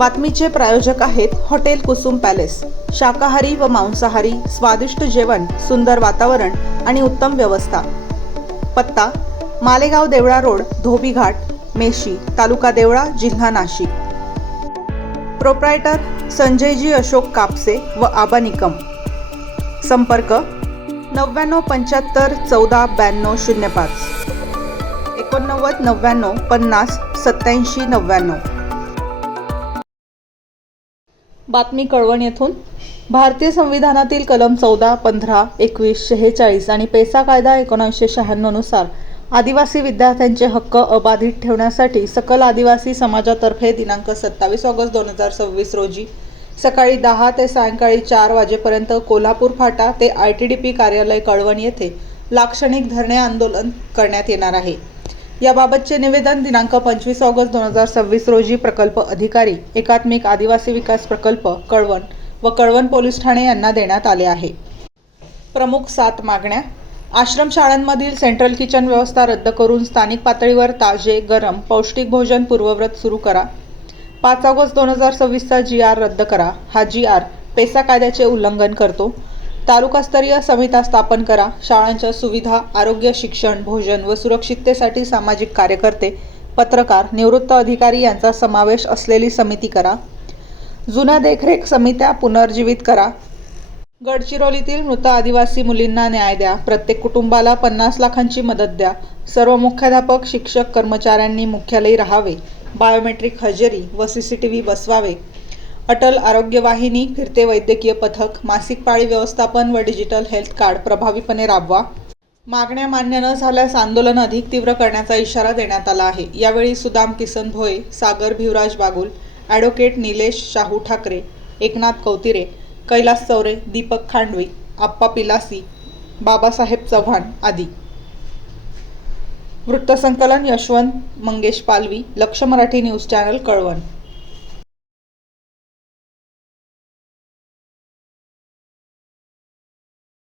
बातमीचे प्रायोजक आहेत hotel Kusum palace. शाकाहारी व मांसाहारी स्वादिष्ट जेवण, सुंदर वातावरण आणि उत्तम व्यवस्था। पत्ता मालेगाव देवळा रोड, धोबी घाट, मेशी, तालुका देवळा, जिल्हा नाशिक। प्रोप्रायटर संजयजी अशोक कापसे व आबा निकम। संपर्क 9975 14 92 05 89 99 50 87 99। बातमी कळवण येथून। भारतीय संविधानातील कलम 14, 15, 21, 46 आणि पेसा कायदा 1996 नुसार आदिवासी विद्यार्थ्यांचे हक्क अबाधित ठेवण्यासाठी सकल आदिवासी समाजातर्फे दिनांक 27 ऑगस्ट 2026 रोजी सकाळी 10 ते सायंकाळी 4 वाजेपर्यंत कोल्हापूर फाटा ते ITDP कार्यालय कळवण येथे लाक्षणिक धरणे आंदोलन करण्यात येणार आहे। याबाबतचे निवेदन दिनांक 25 ऑगस्ट 2026 रोजी प्रकल्प अधिकारी, एकात्मिक आदिवासी विकास प्रकल्प कळवण व कळवण पोलीस ठाणे यांना देण्यात आले आहे। प्रमुख 7 मागण्या। आश्रमशाळांमधील सेंट्रल किचन व्यवस्था रद्द करून स्थानिक पातळीवर ताजे, गरम, पौष्टिक भोजन पूर्ववत सुरू करा। 5 ऑगस्ट 2026 चा GR रद्द करा। हा GR पेसा कायद्याचे उल्लंघन करतो। तालुकास्तरीय समित्या स्थापन करा। शाळांच्या सुविधा, आरोग्य, शिक्षण, भोजन व सुरक्षिततेसाठी सामाजिक कार्यकर्ते, पत्रकार, निवृत्त अधिकारी यांचा समावेश असलेली समिती करा। जुन्या देखरेख समित्या पुनर्जीवित करा। गडचिरोलीतील मृत आदिवासी मुलींना न्याय द्या। प्रत्येक कुटुंबाला 50 लाखांची मदत द्या। सर्व मुख्याध्यापक, शिक्षक, कर्मचाऱ्यांनी मुख्यालयी राहावे। बायोमेट्रिक हजेरी व CCTV बसवावे। अटल आरोग्य वाहिनी, फिरते वैद्यकीय पथक, मासिक पाळी व्यवस्थापन व डिजिटल हेल्थ कार्ड प्रभावीपणे राबवा। मागण्या मान्य न झाल्यास आंदोलन अधिक तीव्र करण्याचा इशारा देण्यात आला आहे। यावेळी सुदाम किसन भोये, सागर भिवराज बागुल, ॲडव्होकेट निलेश शाहू ठाकरे, एकनाथ कौतिरे, कैलास चौरे, दीपक खांडवी, आप्पा पिलासी, बाबासाहेब चव्हाण आदी। वृत्तसंकलन यशवंत मंगेश पालवी, लक्ष मराठी न्यूज चॅनल कळवण।